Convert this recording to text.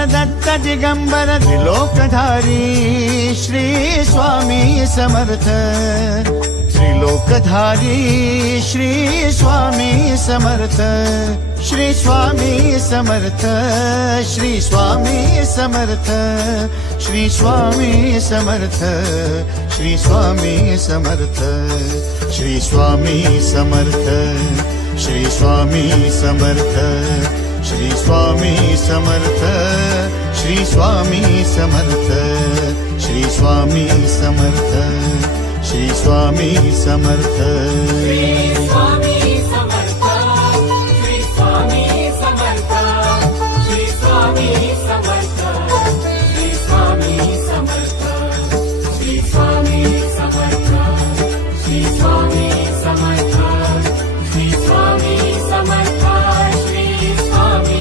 Datta Digambar त्रिलोकधारी Shri Swami Samarth त्रिलोकधारी Shri Swami Samarth Shri Swami Samarth Shri Swami Samarth Shri Swami Samarth Shri Swami Samarth Shri Swami Samarth Shri Swami Samarth Shri Swami Samarth Shri Swami Samarth Shri Swami Samarth Shri Swami Samarth